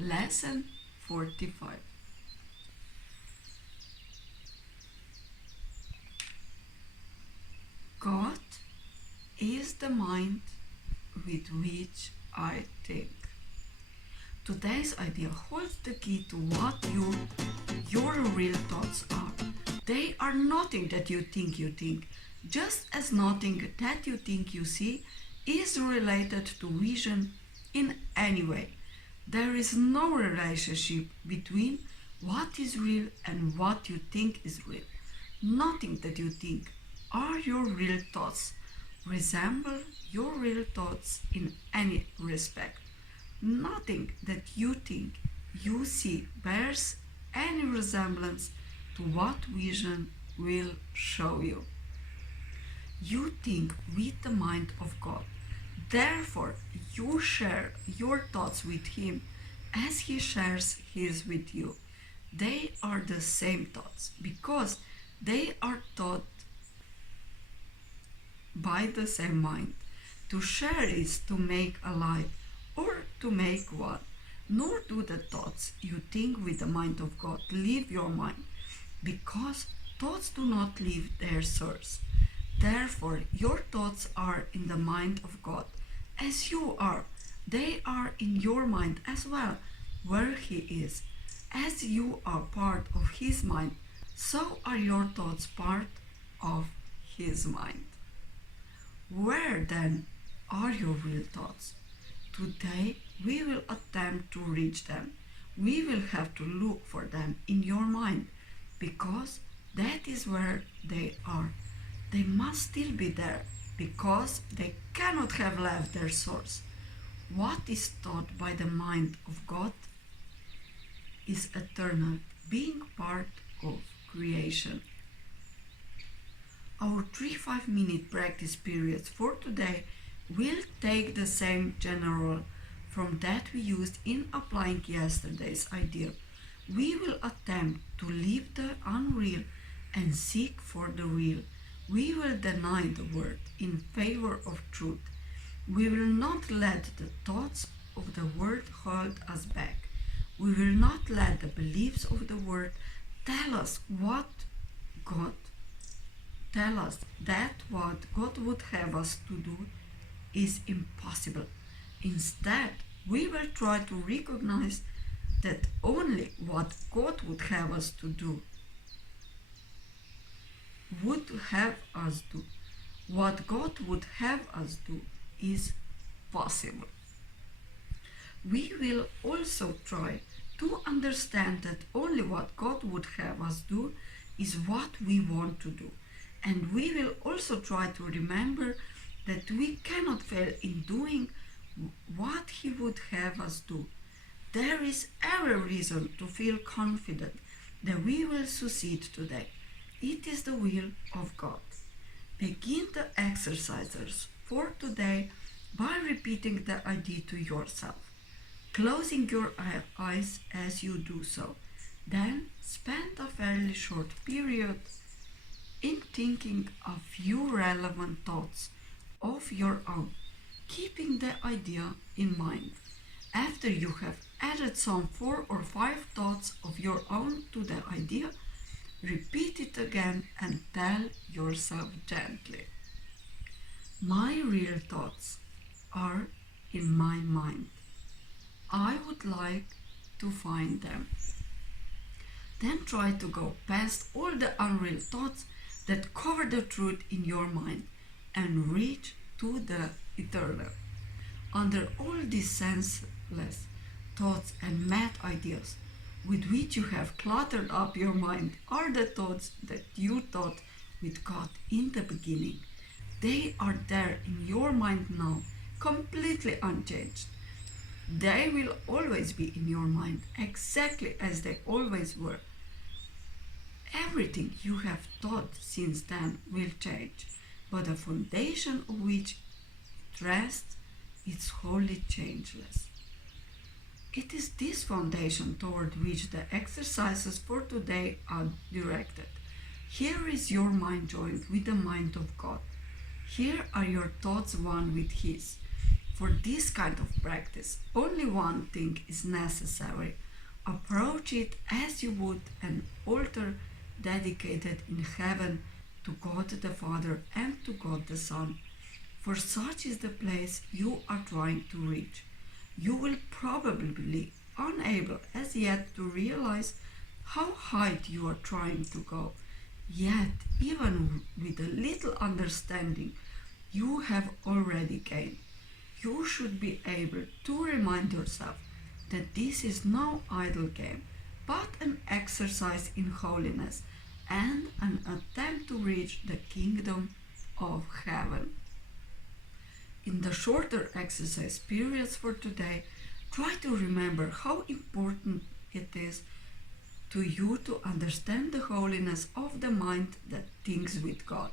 Lesson 45. God is the mind with which I think. Today's idea holds the key to what your real thoughts are. They are nothing that you think, just as nothing that you think you see is related to vision in any way. There is no relationship between what is real and what you think is real. Nothing that you think or your real thoughts resemble your real thoughts in any respect. Nothing that you think you see bears any resemblance to what vision will show you. You think with the mind of God. Therefore, you share your thoughts with Him as He shares His with you. They are the same thoughts because they are thought by the same mind. To share is to make alive or to make one. Nor do the thoughts you think with the mind of God leave your mind, because thoughts do not leave their source. Therefore, your thoughts are in the mind of God, as you are. They are in your mind as well, where He is. As you are part of His mind, so are your thoughts part of His mind. Where then are your real thoughts? Today we will attempt to reach them. We will have to look for them in your mind, because that is where they are. They must still be there, because they cannot have left their source. What is taught by the mind of God is eternal, being part of creation. Our 3 5-minute practice periods for today will take the same general from that we used in applying yesterday's idea. We will attempt to leave the unreal and seek for the real. We will deny the word in favor of truth. We will not let the thoughts of the world hold us back. We will not let the beliefs of the world tell us that what God would have us to do is impossible. Instead, we will try to recognize that only what God would have us to do what God would have us do is possible. We will also try to understand that only what God would have us do is what we want to do. And we will also try to remember that we cannot fail in doing what He would have us do. There is every reason to feel confident that we will succeed today. It is the will of God. Begin the exercises for today by repeating the idea to yourself, closing your eyes as you do so. Then spend a fairly short period in thinking a few relevant thoughts of your own, keeping the idea in mind. After you have added some 4 or 5 thoughts of your own to the idea, repeat it again and tell yourself gently, my real thoughts are in my mind. I would like to find them. Then try to go past all the unreal thoughts that cover the truth in your mind and reach to the eternal. Under all these senseless thoughts and mad ideas with which you have cluttered up your mind are the thoughts that you thought with God in the beginning. They are there in your mind now, completely unchanged. They will always be in your mind, exactly as they always were. Everything you have thought since then will change, but the foundation of which it rests is wholly changeless. It is this foundation toward which the exercises for today are directed. Here is your mind joined with the mind of God. Here are your thoughts one with His. For this kind of practice, only one thing is necessary. Approach it as you would an altar dedicated in heaven to God the Father and to God the Son. For such is the place you are trying to reach. You will probably be unable as yet to realize how high you are trying to go. Yet, even with a little understanding you have already gained, you should be able to remind yourself that this is no idle game, but an exercise in holiness and an attempt to reach the kingdom of heaven. In the shorter exercise periods for today, try to remember how important it is to you to understand the holiness of the mind that thinks with God.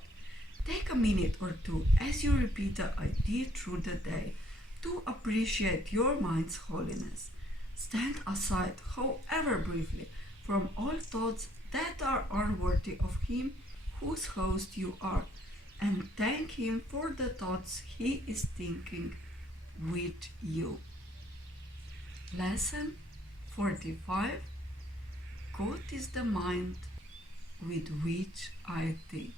Take a minute or two as you repeat the idea through the day to appreciate your mind's holiness. Stand aside, however briefly, from all thoughts that are unworthy of Him whose host you are, and thank Him for the thoughts He is thinking with you. Lesson 45. God is the mind with which I think.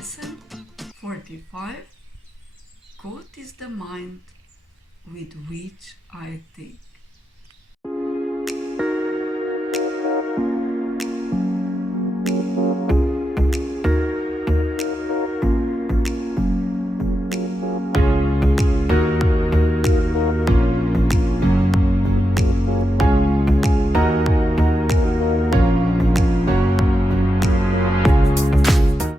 Lesson 45. God is the mind with which I think.